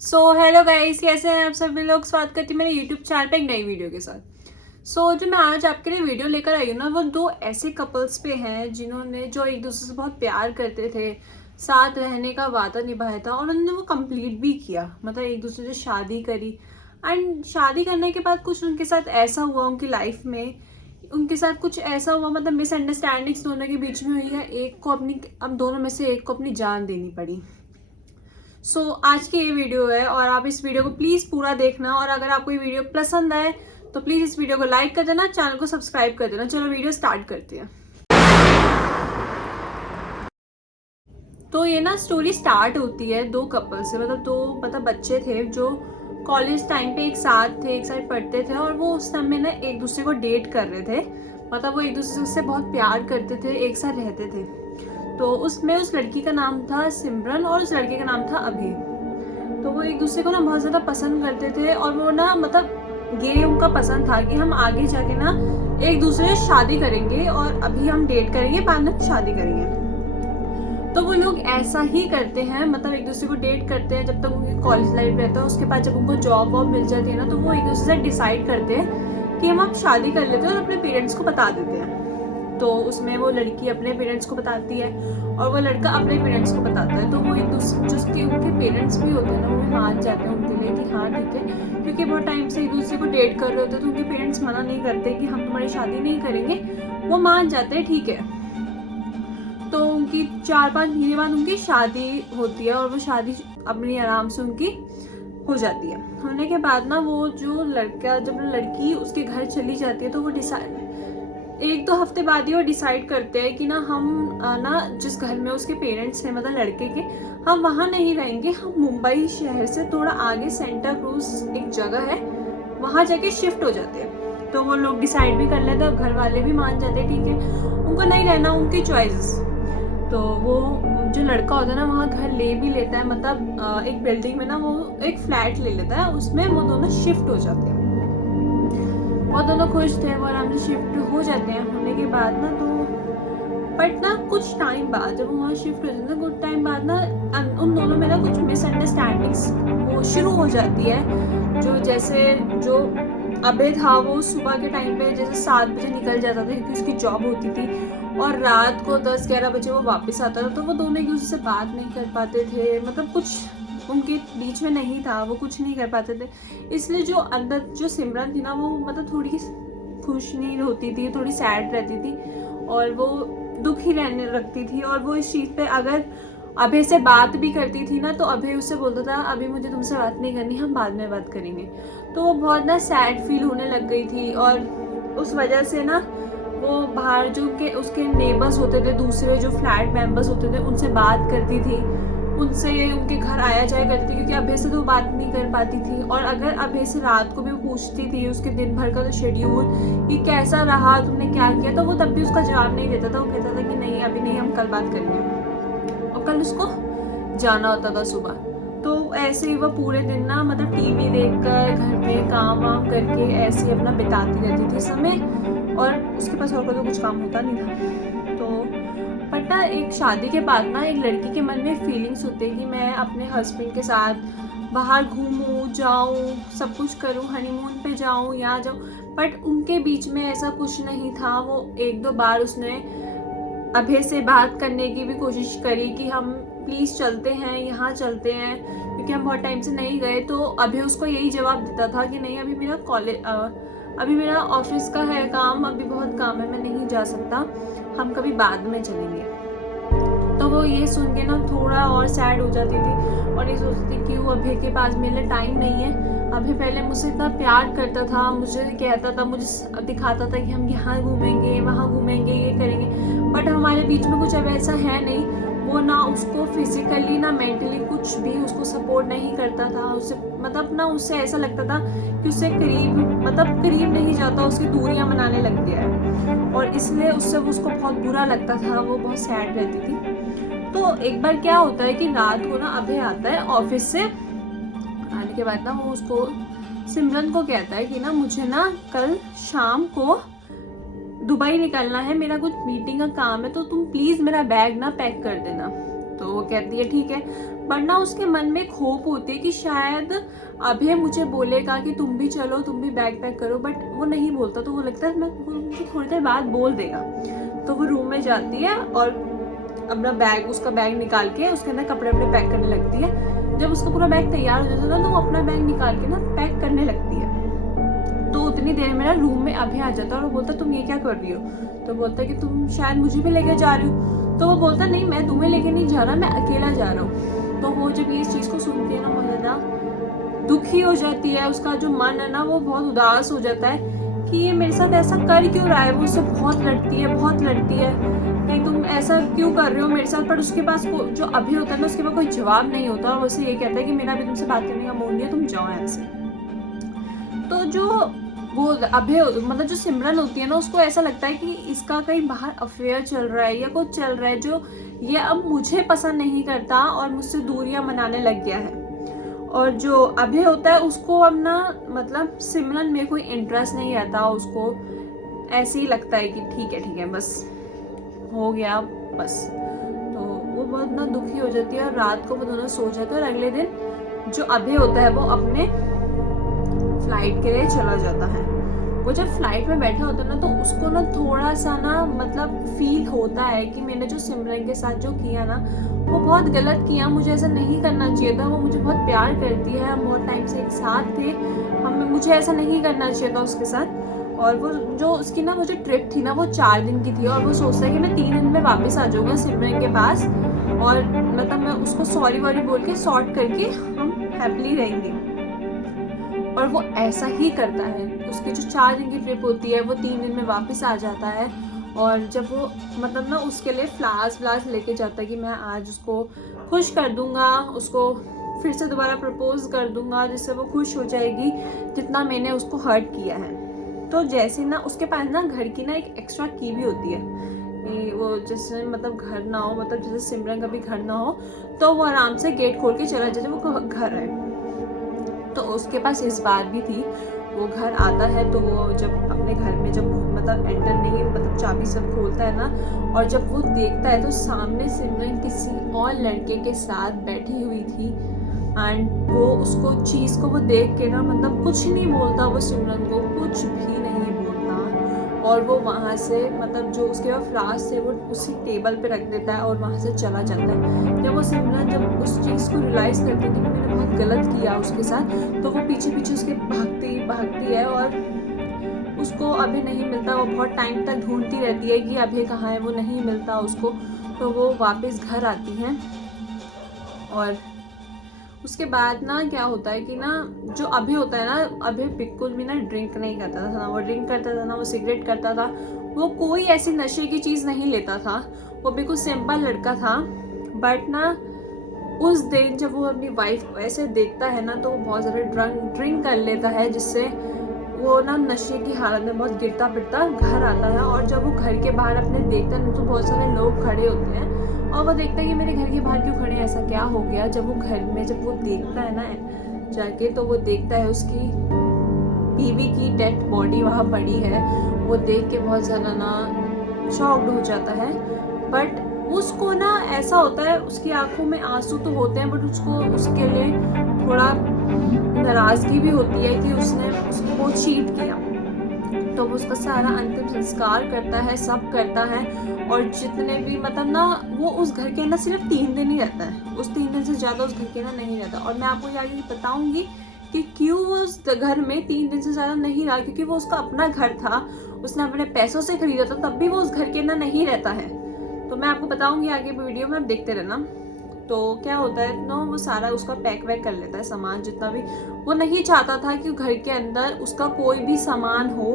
Hello guys, कैसे हैं आप सभी लोग। स्वागत करती हूँ मेरे यूट्यूब चैनल पे एक नई वीडियो के साथ। जो मैं आज आपके लिए वीडियो लेकर आई हूँ ना, वो दो ऐसे कपल्स पे हैं जिन्होंने जो एक दूसरे से बहुत प्यार करते थे, साथ रहने का वादा निभाया था और उन्होंने वो कंप्लीट भी किया। मतलब एक दूसरे से शादी करी एंड शादी करने के बाद कुछ उनके साथ ऐसा हुआ उनकी लाइफ में, उनके साथ कुछ ऐसा हुआ, मतलब मिसअंडरस्टैंडिंग्स दोनों के बीच में हुई है। एक को अपनी, अब दोनों में से एक को अपनी जान देनी पड़ी। आज की ये वीडियो है और आप इस वीडियो को प्लीज़ पूरा देखना, और अगर आपको ये वीडियो पसंद आए तो प्लीज़ इस वीडियो को लाइक कर देना, चैनल को सब्सक्राइब कर देना। चलो वीडियो स्टार्ट करते हैं। तो ये ना स्टोरी स्टार्ट होती है दो कपल से, मतलब बच्चे थे जो कॉलेज टाइम पे एक साथ थे, एक साथ पढ़ते थे, और वो उस टाइम में ना एक दूसरे को डेट कर रहे थे। मतलब वो एक दूसरे से बहुत प्यार करते थे, एक साथ रहते थे। तो उसमें उस लड़की का नाम था सिमरन और उस लड़के का नाम था अभी। तो वो एक दूसरे को ना बहुत ज़्यादा पसंद करते थे, और वो ना मतलब ये उनका पसंद था कि हम आगे जाके ना एक दूसरे से शादी करेंगे, और अभी हम डेट करेंगे, बाद में शादी करेंगे। तो वो लोग ऐसा ही करते हैं, मतलब एक दूसरे को डेट करते हैं जब तक उनकी कॉलेज लाइफ रहता है। उसके बाद जब उनको जॉब वॉब मिल जाती है ना, तो वो एक दूसरे से डिसाइड करते हैं कि हम अब शादी कर लेते हैं और अपने पेरेंट्स को बता देते हैं। तो उसमें वो लड़की अपने पेरेंट्स को बताती है और वो लड़का अपने पेरेंट्स को बताता है। तो वो एक दूसरे, जिसके उनके पेरेंट्स भी होते हैं ना, वो भी मान जाते हैं उनके लिए कि हाँ ठीक है, क्योंकि बहुत टाइम से एक दूसरे को डेट कर रहे होते हैं, तो उनके पेरेंट्स मना नहीं करते कि हम तुम्हारी शादी नहीं करेंगे। वो मान जाते हैं, ठीक है। तो उनकी 4-5 महीने बाद उनकी शादी होती है, और वो शादी अपनी आराम से उनकी हो जाती है। होने के बाद ना वो जो लड़का, जब लड़की उसके घर चली जाती है, तो वो डिसाइड, 1-2 हफ्ते बाद ही वो डिसाइड करते हैं कि ना हम ना जिस घर में उसके पेरेंट्स हैं, मतलब लड़के के, हम वहाँ नहीं रहेंगे, हम मुंबई शहर से थोड़ा आगे सेंटा क्रूज एक जगह है, वहाँ जाके शिफ्ट हो जाते हैं। तो वो लोग डिसाइड भी कर लेते हैं और घर वाले भी मान जाते हैं, ठीक है, उनको नहीं रहना, उनकी चॉइस। तो वो जो लड़का होता है ना, वहाँ घर ले भी लेता है, मतलब एक बिल्डिंग में ना वो एक फ्लैट ले लेता है, उसमें वो दोनों शिफ्ट हो जाते हैं। वो दोनों खुश थे, वो आराम से शिफ्ट हो जाते हैं। होने के बाद ना, तो बट ना कुछ टाइम बाद जब वो वहाँ शिफ्ट हो जाते हैं, कुछ टाइम बाद ना उन दोनों में ना कुछ मिसअंडरस्टैंडिंग्स वो शुरू हो जाती है। जैसे जो अबे था, वो सुबह के टाइम पे जैसे 7 बजे निकल जाता था क्योंकि उसकी जॉब होती थी, और रात को 10-11 बजे वो वापस आता था। तो वो दोनों एक दूसरे से बात नहीं कर पाते थे, मतलब कुछ उनके बीच में नहीं था, वो कुछ नहीं कर पाते थे। इसलिए जो अंदर जो सिमरन थी ना, वो मतलब थोड़ी खुश नहीं होती थी, थोड़ी सैड रहती थी, और वो दुख ही रहने रखती थी। और वो इस चीज़ पे अगर अभय से बात भी करती थी ना, तो अभय उससे बोलता था अभी मुझे तुमसे बात नहीं करनी, हम बाद में बात करेंगे। तो वो बहुत ना सैड फील होने लग गई थी, और उस वजह से ना वो बाहर जो के उसके नेबर्स होते थे, दूसरे जो फ्लैट मेंबर्स होते थे, उनसे बात करती थी, उनसे उनके घर आया जाया करती थी, क्योंकि अभय से तो बात नहीं कर पाती थी। और अगर अभय से रात को भी पूछती थी उसके दिन भर का तो शेड्यूल, कि कैसा रहा, तुमने क्या किया, तो वो तब भी उसका जवाब नहीं देता था। वो कहता था कि नहीं अभी नहीं, हम कल बात करेंगे, और कल उसको जाना होता था सुबह। तो ऐसे ही वो पूरे दिन ना, मतलब टीवी देखकर घर में काम वाम करके ऐसे ही अपना बिताती रहती थी समय, और उसके पास और कोई तो कुछ काम होता नहीं था। तो बट ना एक शादी के बाद ना एक लड़की के मन में फीलिंग्स होते हैं कि मैं अपने हस्बैंड के साथ बाहर घूमूं जाऊं, सब कुछ करूं, हनीमून पे जाऊं, यहाँ जाऊं। बट उनके बीच में ऐसा कुछ नहीं था। वो 1-2 बार उसने अभय से बात करने की भी कोशिश करी कि हम प्लीज़ चलते हैं, यहाँ चलते हैं, क्योंकि हम बहुत टाइम से नहीं गए। तो अभय उसको यही जवाब देता था कि नहीं अभी मेरा अभी मेरा ऑफिस का है काम, अभी बहुत काम है, मैं नहीं जा सकता, हम कभी बाद में चलेंगे। तो वो ये सुन के ना थोड़ा और सैड हो जाती थी, और ये सोचती थी कि वो अभय के पास मेरे लिए टाइम नहीं है। अभय पहले मुझसे इतना प्यार करता था, मुझे कहता था, मुझे दिखाता था कि हम यहाँ घूमेंगे, वहाँ घूमेंगे, ये करेंगे, बट हमारे बीच में कुछ अब ऐसा है नहीं। वो ना उसको फिजिकली ना मेंटली कुछ भी उसको सपोर्ट नहीं करता था। उससे मतलब ना उससे ऐसा लगता था कि उससे करीब, मतलब करीब नहीं जाता, उसकी दूरियां बनाने लग गया है, और इसलिए उससे उसको बहुत बुरा लगता था, वो बहुत सैड रहती थी। तो एक बार क्या होता है कि रात को ना अभय आता है ऑफिस से, आने के बाद ना वो उसको, सिमरन को कहता है कि ना मुझे ना कल शाम को दुबई निकलना है, मेरा कुछ मीटिंग का काम है, तो तुम प्लीज़ मेरा बैग ना पैक कर देना। तो वो कहती है ठीक है, वरना उसके मन में एक होप होती है कि शायद अभय मुझे बोलेगा कि तुम भी चलो, तुम भी बैग पैक करो, बट वो नहीं बोलता। तो वो लगता है वो मुझे थोड़ी देर बाद बोल देगा। तो वो रूम में जाती है और अपना बैग, उसका बैग निकाल के उसके अंदर कपड़े वपड़े पैक करने लगती है। जब उसका पूरा बैग तैयार हो जाता है तो वो अपना बैग निकाल के ना पैक करने लगती है। तो उतनी देर में ना रूम में अभय आ जाता है और वो बोलता तुम ये क्या कर रही हो? तो बोलता है कि तुम शायद मुझे भी लेके जा रही हो। तो वो बोलता नहीं, मैं तुम्हें लेके नहीं जा रहा, मैं अकेला जा रहा हूँ। तो वो जब ये इस चीज़ को सुनती है ना, बहुत ज़्यादा दुखी हो जाती है। उसका जो मन है ना वो बहुत उदास हो जाता है कि ये मेरे साथ ऐसा कर क्यों रहा है। वो उससे बहुत लड़ती है कि तुम ऐसा क्यों कर रहे हो मेरे साथ। पर उसके पास जो अभय होता है ना, उसके पास कोई जवाब नहीं होता और उसे ये कहता है कि मेरा भी तुमसे बात करने का मूड नहीं है, तुम जाओ यहाँ से। तो जो वो अभय मतलब जो सिमरन होती है ना, उसको ऐसा लगता है कि इसका कहीं बाहर अफेयर चल रहा है या कुछ चल रहा है जो ये अब मुझे पसंद नहीं करता और मुझसे दूरियां मनाने लग गया है। और जो अभय होता है उसको अब ना मतलब सिमरन में कोई इंटरेस्ट नहीं रहता। उसको ऐसे ही लगता है कि ठीक है बस हो गया बस। तो वो बहुत ना दुखी हो जाती है और रात को वो दोनों सो जाते हैं। और अगले दिन जो अभय होता है वो अपने फ्लाइट के लिए चला जाता है। वो जब फ्लाइट में बैठा होता है ना, तो उसको ना थोड़ा सा ना मतलब फील होता है कि मैंने जो सिमरन के साथ जो किया ना वो बहुत गलत किया, मुझे ऐसा नहीं करना चाहिए था। वो मुझे बहुत प्यार करती है, हम बहुत टाइम से एक साथ थे, मुझे ऐसा नहीं करना चाहिए था उसके साथ। और वो जो उसकी ना वो जो ट्रिप थी ना वो 4 दिन की थी और वो सोचता है कि मैं 3 दिन में वापस आ जाऊँगा सिमरन के पास और मतलब मैं उसको सॉरी वॉरी बोल के सॉर्ट करके हम हैप्पीली रहेंगे। और वो ऐसा ही करता है। उसकी जो 4 दिन की ट्रिप होती है वो 3 दिन में वापस आ जाता है। और जब वो मतलब ना उसके लिए फ्लावर्स लेके जाता है कि मैं आज उसको खुश कर दूंगा, उसको फिर से दोबारा प्रपोज कर दूंगा जिससे वो खुश हो जाएगी जितना मैंने उसको हर्ट किया है। तो जैसे ना उसके पास ना घर की ना एक एक्स्ट्रा की भी होती है कि वो जैसे मतलब घर ना हो, मतलब जैसे सिमरन का भी घर ना हो तो वो आराम से गेट खोल के चला जाए, वो घर है। तो उसके पास इस बार भी थी। वो घर आता है तो वो जब अपने घर में जब मतलब एंटर नहीं मतलब चाबी सब खोलता है ना, और जब वो देखता है तो सामने सिमरन किसी और लड़के के साथ बैठी हुई थी। एंड वो उसको चीज़ को वो देख के ना मतलब कुछ नहीं बोलता, वो सिमरन को कुछ भी नहीं बोलता। और वो वहाँ से मतलब जो उसके पास फ्लावर्स थे वो उसी टेबल पे रख देता है और वहाँ से चला जाता है। जब वो सिमरन जब उस चीज़ को रियलाइज़ करती है कि मैंने बहुत गलत किया उसके साथ, तो वो पीछे पीछे उसके भागती है और उसको अभय नहीं मिलता। वो बहुत टाइम तक ढूंढती रहती है कि अभय कहाँ है, वो नहीं मिलता उसको। तो वो वापस घर आती हैं और उसके बाद ना क्या होता है कि ना जो अभय होता है ना, अभय बिल्कुल भी ना ड्रिंक नहीं करता था, ना वो ड्रिंक करता था ना वो सिगरेट करता था, वो कोई ऐसी नशे की चीज़ नहीं लेता था। वो बिल्कुल सिंपल लड़का था। बट ना उस दिन जब वो अपनी वाइफ को ऐसे देखता है ना तो वो बहुत ज़्यादा ड्रिंक कर लेता है, जिससे वो ना नशे की हालत में बहुत गिरता पिटता घर आता है। और जब वो घर के बाहर अपने देखता है तो बहुत सारे लोग खड़े होते हैं और वो देखता है कि मेरे घर के बाहर क्यों खड़े हैं, ऐसा क्या हो गया। जब वो घर में जब वो देखता है ना जाके, तो वो देखता है उसकी बीवी की डेड बॉडी वहाँ पड़ी है। वो देख के बहुत ज़्यादा ना शॉक्ड हो जाता है। बट उसको ना ऐसा होता है, उसकी आंखों में आंसू तो होते हैं बट उसको उसके लिए थोड़ा नाराज़गी भी होती है कि उसने उसको चीट किया। तो वो उसका सारा अंतिम संस्कार करता है, सब करता है। और जितने भी मतलब ना वो उस घर के अंदर सिर्फ 3 दिन ही रहता है, उस 3 दिन से ज़्यादा उस घर के अंदर नहीं रहता। और मैं आपको ये आगे बताऊंगी कि क्यों उस घर में 3 दिन से ज़्यादा नहीं रहा, क्योंकि वो उसका अपना घर था, उसने अपने पैसों से खरीदा था, तब भी वो उस घर के अंदर नहीं रहता है। तो मैं आपको बताऊंगी आगे वीडियो में, आप देखते रहना। तो क्या होता है ना, वो सारा उसका पैक वैक कर लेता है सामान जितना भी। वो नहीं चाहता था कि घर के अंदर उसका कोई भी सामान हो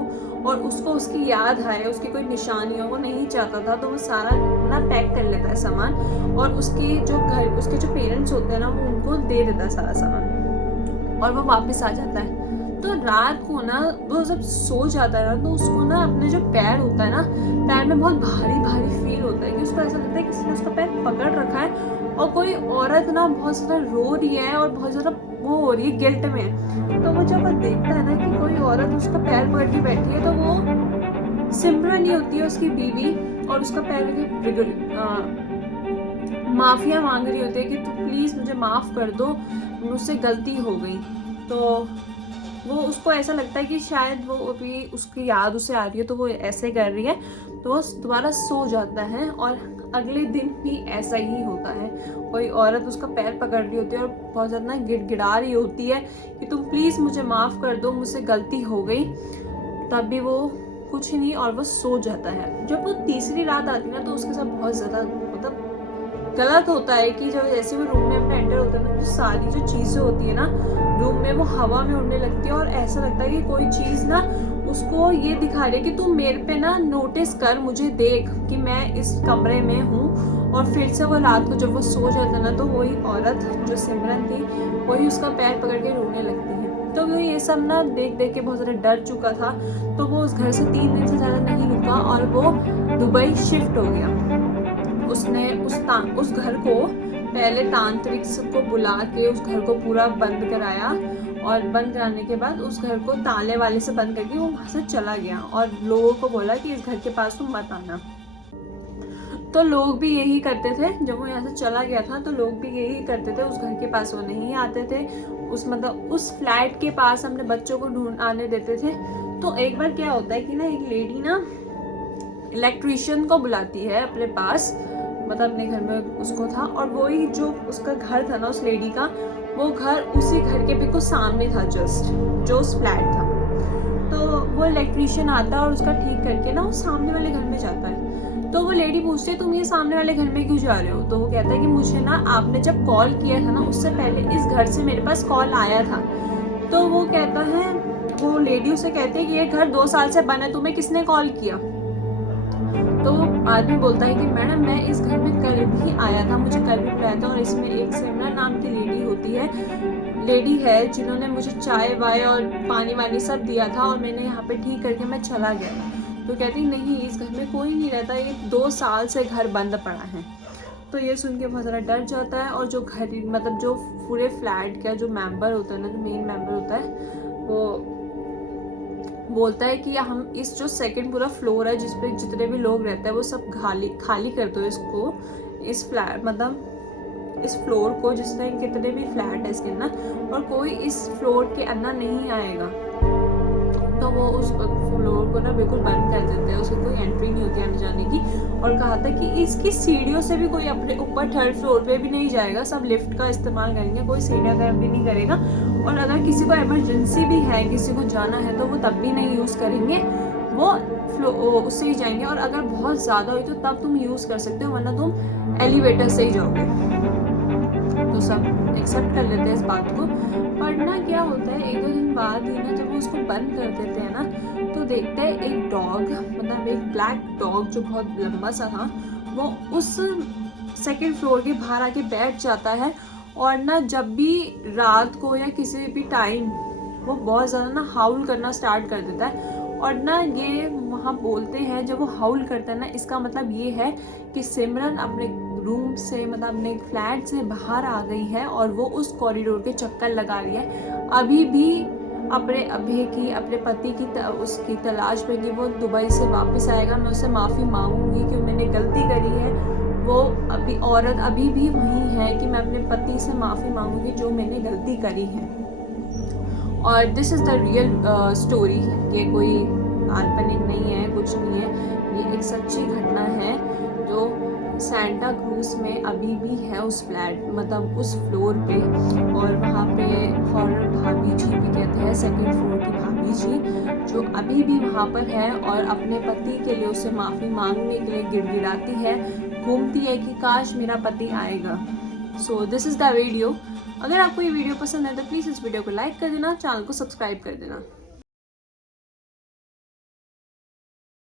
और उसको उसकी याद आए, उसकी कोई निशानी हो, वो नहीं चाहता था। तो वो सारा ना पैक कर लेता है सामान और उसके जो पेरेंट्स होते हैं ना वो उनको दे देता है सारा सामान और वो वापस आ जाता है। तो रात को ना वो जब सो जाता है ना तो उसको ना अपने जो पैर होता है ना, पैर में बहुत भारी भारी फील होता है कि उसको ऐसा लगता है किसी ने उसका पैर पकड़ रखा है और कोई औरत ना बहुत ज़्यादा रो रही है और बहुत ज़्यादा वो हो रही है, गिल्ट में। तो वो जब वो देखता है ना कि कोई औरत उसका पैर पकड़ के बैठी है, तो वो सिमरन ही होती है उसकी बीवी और उसका पैर माफिया मांग रही होती है कि तू प्लीज़ मुझे माफ़ कर दो, मुझसे गलती हो गई। तो वो उसको ऐसा लगता है कि शायद वो अभी उसकी याद उसे आ रही है तो वो ऐसे कर रही है, तो वो दोबारा सो जाता है। और अगले दिन भी ऐसा ही होता है, कोई औरत उसका पैर पकड़ रही होती है और बहुत ज़्यादा गिड़गिड़ा रही होती है कि तुम प्लीज़ मुझे माफ़ कर दो, मुझसे गलती हो गई। तब भी वो कुछ नहीं और वो सो जाता है। जब वो तीसरी रात आती है ना तो उसके साथ बहुत ज़्यादा मतलब गलत होता है कि जब जैसे वो रूम में अपने एंटर होता है ना तो सारी जो चीज़ें होती है ना रूम में वो हवा में उड़ने लगती है और ऐसा लगता है कि कोई चीज़ ना उसको ये दिखा रही है कि तू मेरे पे ना नोटिस कर, मुझे देख कि मैं इस कमरे में हूँ। और फिर से वो रात को जब वो सो जाता है ना तो वही औरत जो सिमरन थी वही उसका पैर पकड़ के रोने लगती है। तो वो ये सब ना देख देख के बहुत ज़्यादा डर चुका था, तो वो उस घर से 3 दिन से ज़्यादा नहीं रुका और वो दुबई शिफ्ट हो गया। उसने उस घर को पहले तांत्रिक को बुला के उस घर को पूरा बंद कराया और बंद कराने के बाद उस घर को ताले वाले से बंद करके वो वहाँ से चला गया और लोगों को बोला कि इस घर के पास तुम मत आना। तो लोग भी यही करते थे, जब वो यहाँ से चला गया था तो लोग भी यही करते थे, उस घर के पास वो नहीं आते थे, उस फ्लैट के पास अपने बच्चों को ढूंढ आने देते थे। तो एक बार क्या होता है कि ना एक लेडी ना इलेक्ट्रीशियन को बुलाती है अपने पास, मतलब अपने घर में उसको था, और वही जो उसका घर था ना उस लेडी का, वो घर उसी घर के बिल्कुल सामने था, जस्ट जो उस फ्लैट था। तो वो इलेक्ट्रीशियन आता है और उसका ठीक करके ना वो सामने वाले घर में जाता है। तो वो लेडी पूछती है तुम ये सामने वाले घर में क्यों जा रहे हो? तो वो कहता है कि मुझे ना आपने जब कॉल किया था ना उससे पहले इस घर से मेरे पास कॉल आया था। तो वो कहता है, वो लेडी उसे कहती है कि ये घर 2 साल से बंद है, तुम्हें किसने कॉल किया? तो आदमी बोलता है कि मैडम मैं इस घर में कल भी आया था, मुझे कल भी बुलाया था और इसमें एक सिमरन नाम की लेडी है जिन्होंने मुझे चाय वाय और पानी वानी सब दिया था और मैंने यहाँ पे ठीक करके मैं चला गया था। तो कहती नहीं इस घर में कोई नहीं रहता, ये 2 साल से घर बंद पड़ा है। तो ये सुन के बहुत ज़्यादा डर जाता है और जो घर मतलब जो पूरे फ्लैट का जो मेंबर होता है ना, जो मेन मेंबर होता है, वो बोलता है कि हम इस जो सेकंड पूरा फ्लोर है जिस पे जितने भी लोग रहते हैं वो सब खाली कर दो इसको, इस फ्लैट मतलब इस फ्लोर को, जिसमें कितने भी फ्लैट है इसके अंदर, और कोई इस फ्लोर के अंदर नहीं आएगा। तो वो उस फ्लोर को ना बिल्कुल बंद कर देते हैं, उसको कोई एंट्री नहीं होती आने जाने की। और कहा था कि इसकी सीढ़ियों से भी कोई अपने ऊपर 3rd फ्लोर पे भी नहीं जाएगा, सब लिफ्ट का इस्तेमाल करेंगे, कोई सीढ़ियाँ भी नहीं करेगा। और अगर किसी को इमरजेंसी भी है, किसी को जाना है तो वो तब भी नहीं यूज़ करेंगे, वो उससे ही जाएंगे। और अगर बहुत ज़्यादा हुई तो तब तुम यूज़ कर सकते हो, वरना तुम एलिवेटर से ही जाओगे। तो सब एक्सेप्ट कर लेते हैं इस बात को। पर ना क्या होता है 1-2 दिन बाद ही ना जब वो उसको बंद कर देते हैं ना तो देखते हैं एक डॉग, मतलब एक ब्लैक डॉग जो बहुत लंबा सा था, वो उस 2nd फ्लोर के बाहर आके बैठ जाता है। और ना जब भी रात को या किसी भी टाइम वो बहुत ज़्यादा ना हाउल करना स्टार्ट कर देता है। और ना ये वहाँ बोलते हैं जब वो हाउल करता है ना, इसका मतलब ये है कि सिमरन अपने रूम से मतलब अपने फ्लैट से बाहर आ गई है और वो उस कॉरिडोर के चक्कर लगा रही है, अभी भी अपने अभय की, अपने पति की उसकी तलाश में कि वो दुबई से वापस आएगा, मैं उससे माफ़ी मांगूंगी कि मैंने गलती करी है। वो अभी औरत अभी भी वही है कि मैं अपने पति से माफ़ी मांगूंगी जो मैंने गलती करी है। और this is the real story, ये कोई काल्पनिक नहीं है, कुछ नहीं है, ये एक सच्ची घटना है जो सेंटा क्रूज में अभी भी है, उस फ्लैट मतलब उस फ्लोर पे। और वहाँ पे हॉरर भाभी जी भी कहते हैं, 2nd फ्लोर की भाभी जी जो अभी भी वहाँ पर है और अपने पति के लिए उससे माफ़ी मांगने के लिए गिड़गिड़ाती है, घूमती है कि काश मेरा पति आएगा। So this is the video. अगर आपको ये वीडियो पसंद है तो प्लीज़ इस वीडियो को लाइक कर देना, चैनल को सब्सक्राइब कर देना।